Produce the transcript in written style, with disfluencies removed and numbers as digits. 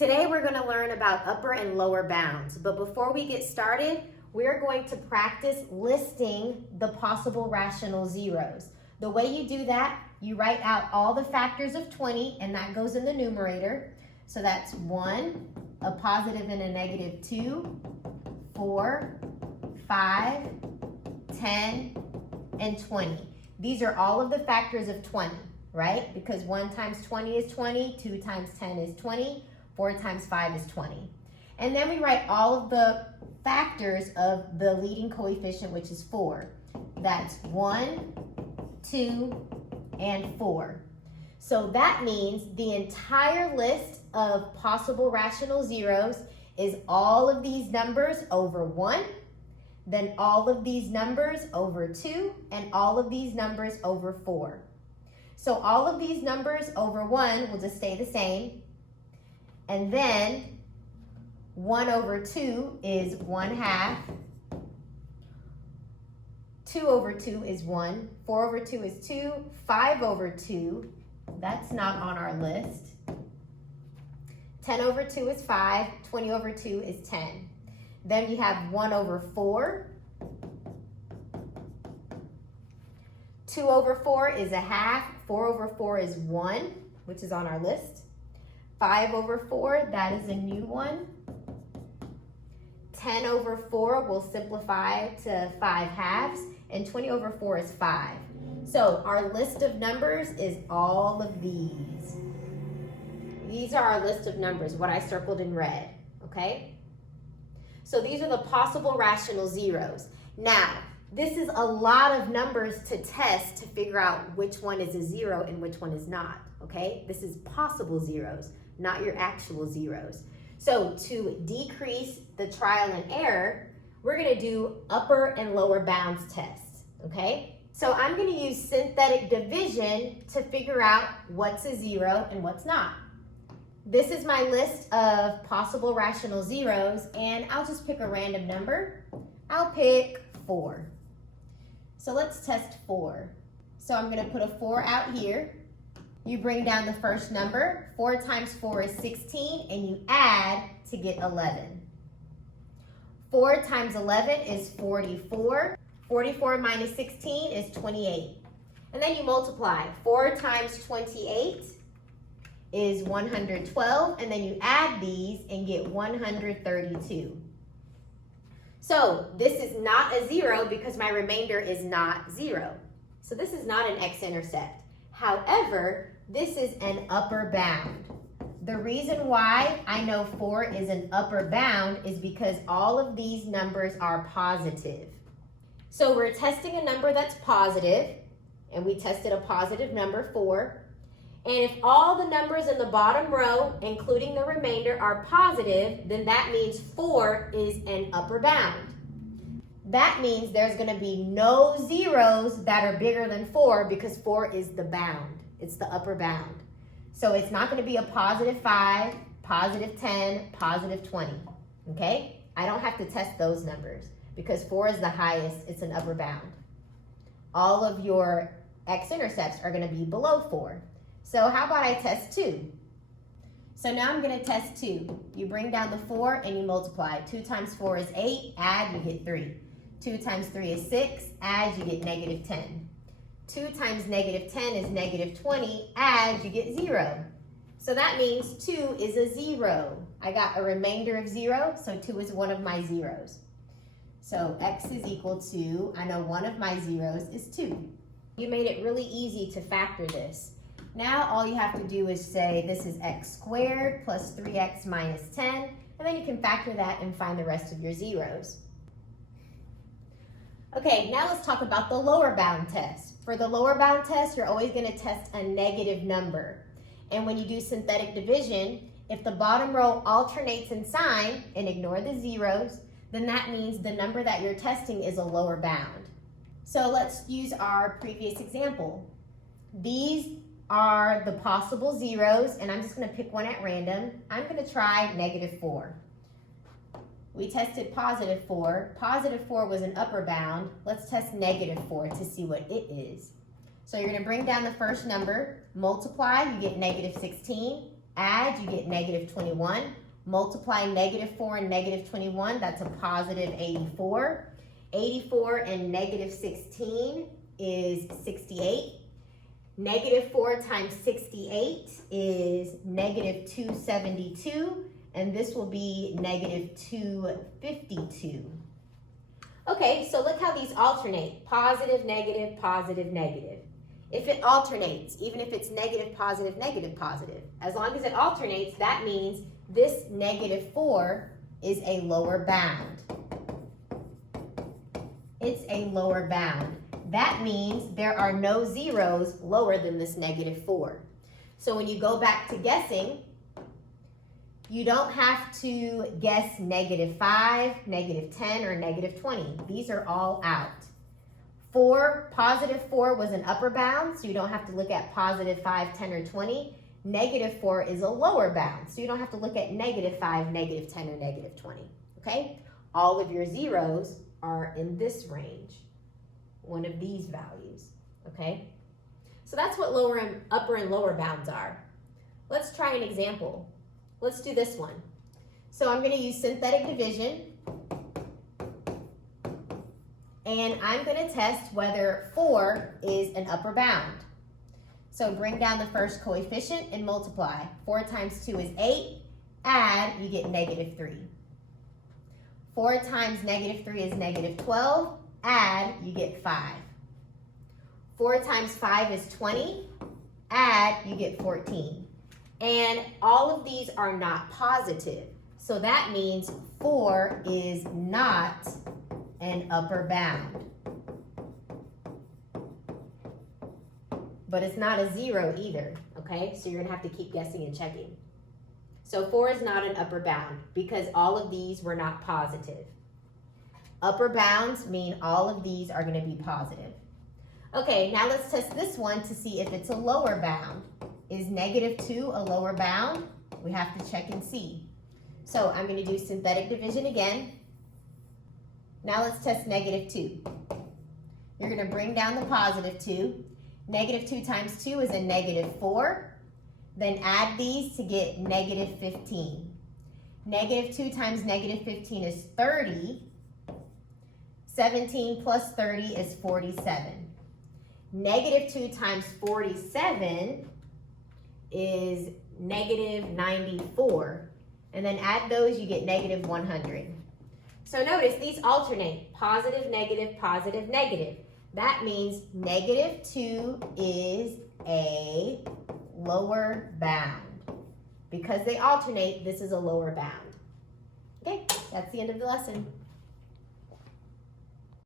Today we're going to learn about upper and lower bounds, but before we get started, we're going to practice listing the possible rational zeros. The way you do that, you write out all the factors of 20, and that goes in the numerator. So that's 1, a positive and a negative 2, 4, 5, 10, and 20. These are all of the factors of 20, right? Because 1 times 20 is 20, 2 times 10 is 20, 4 times 5 is 20. And then we write all of the factors of the leading coefficient, which is 4. That's 1, 2, and 4. So that means the entire list of possible rational zeros is all of these numbers over 1, then all of these numbers over 2, and all of these numbers over 4. So all of these numbers over 1 will just stay the same. And then 1 over 2 is 1/2. 2 over 2 is 1. 4 over 2 is 2. 5 over 2, that's not on our list. 10 over 2 is 5. 20 over 2 is 10. Then you have 1 over 4. 2 over 4 is 1/2. 4 over 4 is 1, which is on our list. 5 over 4, that is a new one. 10 over 4 will simplify to 5/2, and 20 over 4 is 5. So our list of numbers is all of these. These are our list of numbers, what I circled in red, okay? So these are the possible rational zeros. Now, this is a lot of numbers to test to figure out which one is a zero and which one is not, okay? This is possible zeros, not your actual zeros. So to decrease the trial and error, we're gonna do upper and lower bounds tests, okay? So I'm gonna use synthetic division to figure out what's a zero and what's not. This is my list of possible rational zeros, and I'll just pick a random number. I'll pick 4. So let's test 4. So I'm gonna put a 4 out here. You bring down the first number. 4 times 4 is 16, and you add to get 11. 4 times 11 is 44. 44 minus 16 is 28. And then you multiply. 4 times 28 is 112, and then you add these and get 132. So this is not a zero because my remainder is not 0. So this is not an x-intercept. However, this is an upper bound. The reason why I know 4 is an upper bound is because all of these numbers are positive. So we're testing a number that's positive, and we tested a positive number, 4. And if all the numbers in the bottom row, including the remainder, are positive, then that means 4 is an upper bound. That means there's going to be no zeros that are bigger than 4 because 4 is the bound. It's the upper bound. So it's not going to be a positive 5, positive 10, positive 20. Okay? I don't have to test those numbers because 4 is the highest. It's an upper bound. All of your x-intercepts are going to be below 4. So how about I test 2? So now I'm going to test 2. You bring down the 4 and you multiply. 2 times 4 is 8. Add, you get 3. 2 times 3 is 6. Add, you get negative 10. 2 times negative 10 is negative 20. Add, you get 0. So that means 2 is a 0. I got a remainder of 0, so 2 is one of my zeros. So x is equal to, I know one of my zeros is 2. You made it really easy to factor this. Now all you have to do is say this is x squared plus 3x minus 10, and then you can factor that and find the rest of your zeros. Okay, now let's talk about the lower bound test. For the lower bound test, you're always going to test a negative number. And when you do synthetic division, if the bottom row alternates in sign, and ignore the zeros, then that means the number that you're testing is a lower bound. So let's use our previous example. These are the possible zeros, and I'm just going to pick one at random. I'm going to try negative 4. We tested positive 4. Positive 4 was an upper bound. Let's test negative 4 to see what it is. So you're going to bring down the first number, multiply, you get negative 16. add, you get negative 21. Multiply negative 4 and negative 21, that's a positive 84. 84 and negative 16 is 68. Negative 4 times 68 is negative 272, and this will be negative 252. Okay, so look how these alternate. Positive, negative, positive, negative. If it alternates, even if it's negative, positive, negative, positive, as long as it alternates, that means this negative 4 is a lower bound. It's a lower bound. That means there are no zeros lower than this negative 4. So when you go back to guessing, you don't have to guess negative 5, negative 10, or negative 20. These are all out. Positive 4 was an upper bound, so you don't have to look at positive 5, 10, or 20. Negative 4 is a lower bound, so you don't have to look at negative 5, negative 10, or negative 20. Okay? All of your zeros are in this range, one of these values. Okay? So that's what upper and lower bounds are. Let's try an example. Let's do this one. So I'm going to use synthetic division, and I'm going to test whether 4 is an upper bound. So bring down the first coefficient and multiply. 4 times 2 is 8. Add, you get negative 3. 4 times negative 3 is negative 12. Add, you get 5. 4 times 5 is 20. Add, you get 14. And all of these are not positive. So that means 4 is not an upper bound. But it's not a 0 either, okay? So you're gonna have to keep guessing and checking. So 4 is not an upper bound because all of these were not positive. Upper bounds mean all of these are gonna be positive. Okay, now let's test this one to see if it's a lower bound. Is negative 2 a lower bound? We have to check and see. So I'm gonna do synthetic division again. Now let's test negative 2. You're gonna bring down the positive 2. Negative 2 times 2 is a negative 4. Then add these to get negative 15. Negative 2 times negative 15 is 30. 17 plus 30 is 47. Negative 2 times 47 is negative 94. And then add those, you get negative 100. So notice these alternate. Positive, negative, positive, negative. That means negative 2 is a lower bound. Because they alternate, this is a lower bound. Okay, that's the end of the lesson.